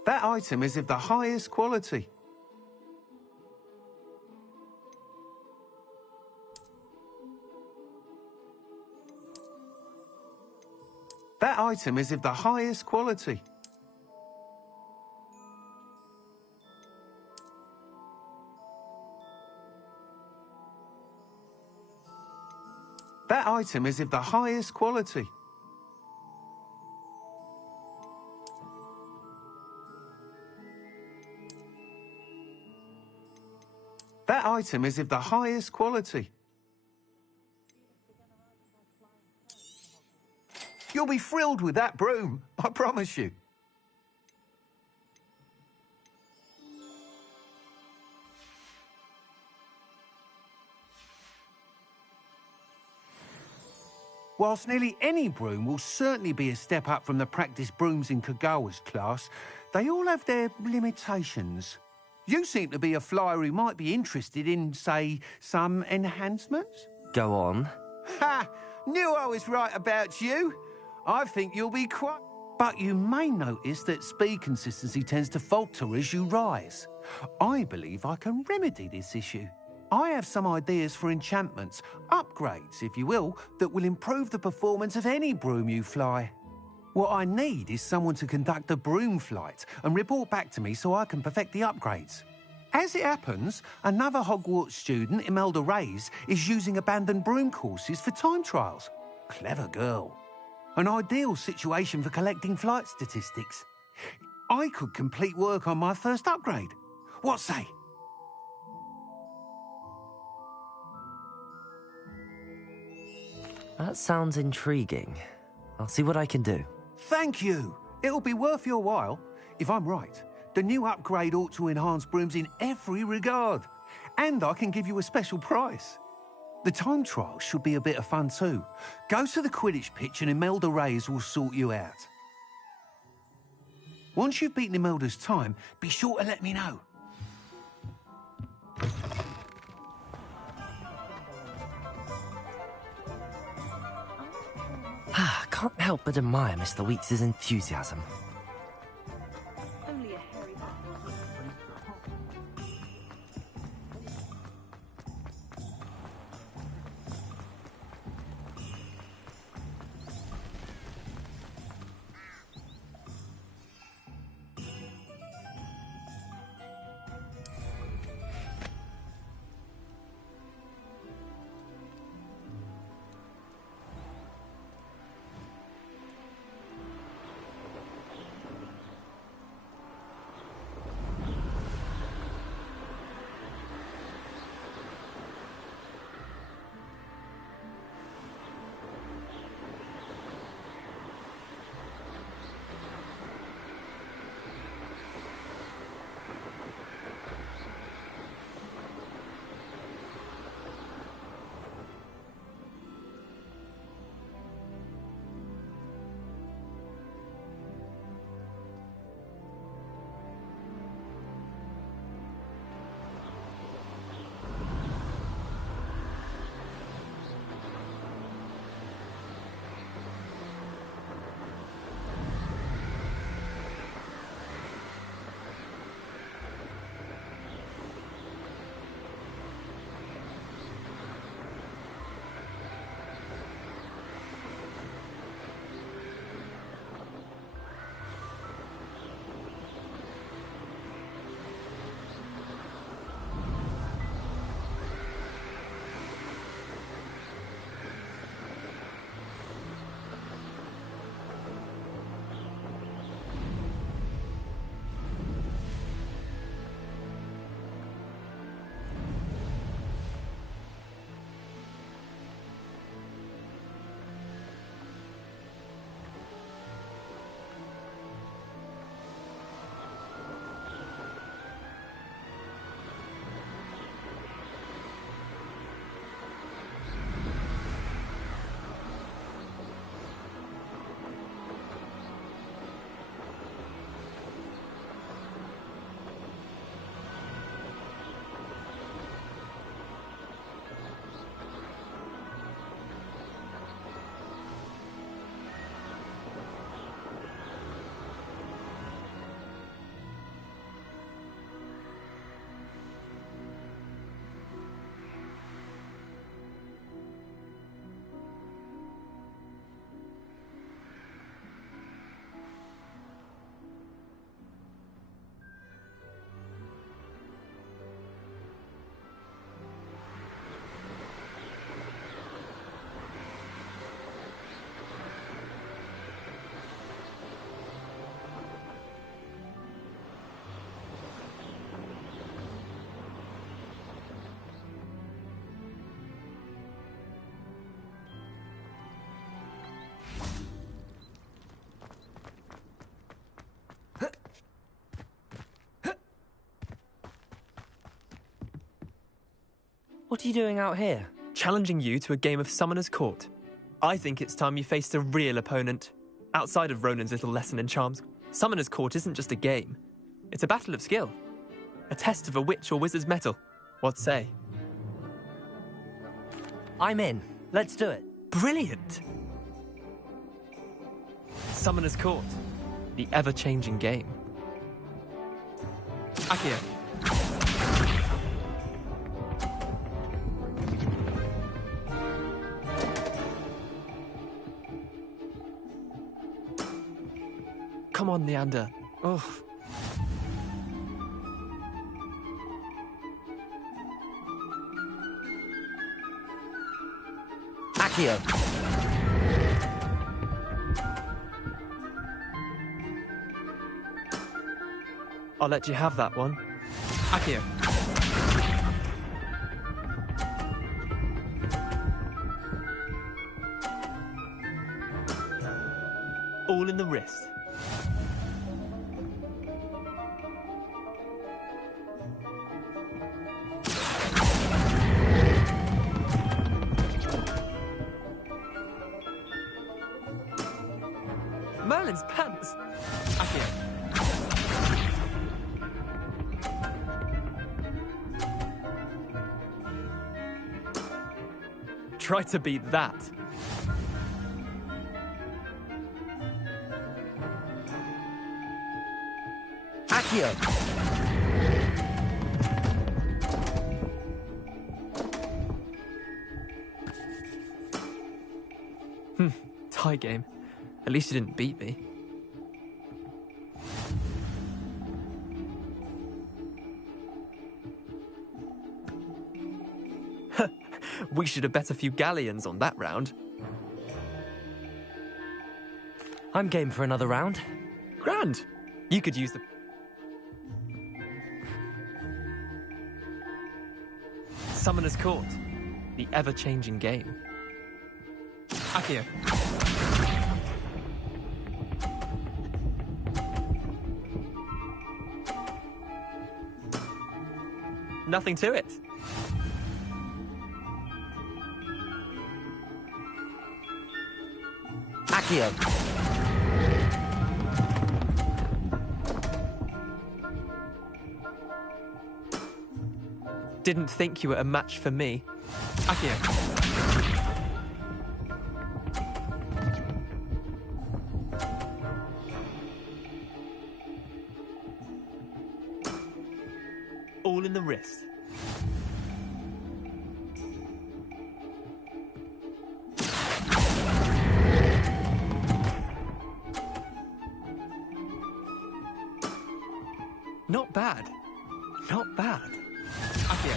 That item is of the highest quality. That item is of the highest quality. That item is of the highest quality. That item is of the highest quality. You'll be thrilled with that broom, I promise you. Whilst nearly any broom will certainly be a step up from the practice brooms in Kagawa's class, they all have their limitations. You seem to be a flyer who might be interested in, say, some enhancements? Go on. Ha! Knew I was right about you. I think you'll be quite... But you may notice that speed consistency tends to falter as you rise. I believe I can remedy this issue. I have some ideas for enchantments, upgrades, if you will, that will improve the performance of any broom you fly. What I need is someone to conduct a broom flight and report back to me so I can perfect the upgrades. As it happens, another Hogwarts student, Imelda Reyes, is using abandoned broom courses for time trials. Clever girl. An ideal situation for collecting flight statistics. I could complete work on my first upgrade. What say? That sounds intriguing. I'll see what I can do. Thank you. It'll be worth your while. If I'm right, the new upgrade ought to enhance brooms in every regard. And I can give you a special price. The time trial should be a bit of fun too. Go to the Quidditch pitch and Imelda Reyes will sort you out. Once you've beaten Imelda's time, be sure to let me know. Can't help but admire Mr. Weeks' enthusiasm. Only a hairy What are you doing out here? Challenging you to a game of Summoner's Court. I think it's time you faced a real opponent. Outside of Ronan's little lesson in charms, Summoner's Court isn't just a game. It's a battle of skill. A test of a witch or wizard's mettle. What say? I'm in. Let's do it. Brilliant! Summoner's Court. The ever-changing game. Accio. Come on, Neander. Oh. Accio. I'll let you have that one. Accio. All in the wrist. Merlin's pants. Accio. Try to beat that. Accio. Tie game. At least you didn't beat me. We should have bet a few galleons on that round. I'm game for another round. Grand. You could use the... Summoner's Court. The ever-changing game. Accio. Nothing to it. Accio. Didn't think you were a match for me. Accio. All in the wrist. Not bad. Not bad. Accio.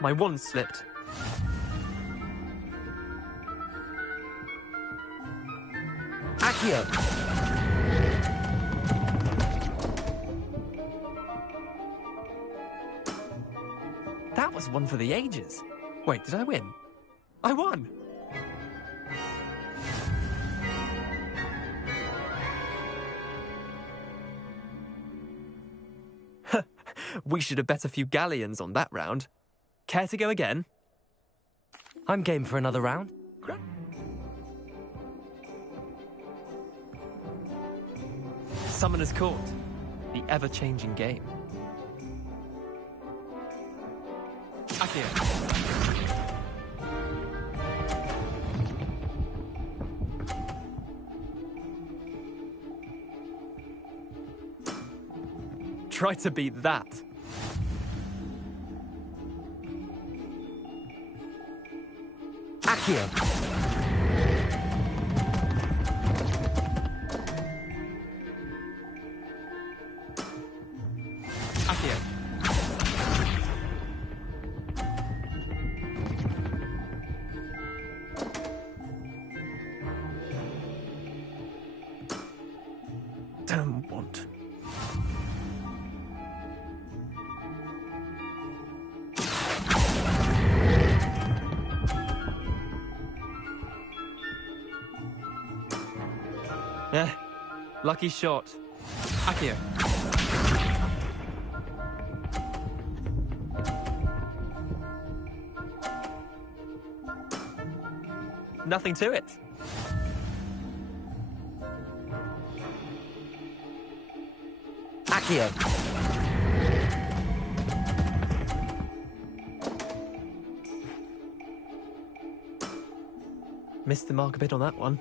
My wand slipped. Accio. That was one for the ages. Wait, did I win? I won! We should have bet a few galleons on that round. Care to go again? I'm game for another round. Summoner's Court. The ever-changing game. Accio. Try to beat that. Accio. Accio. Damn want. Lucky shot. Accio. Nothing to it. Accio. Missed the mark a bit on that one.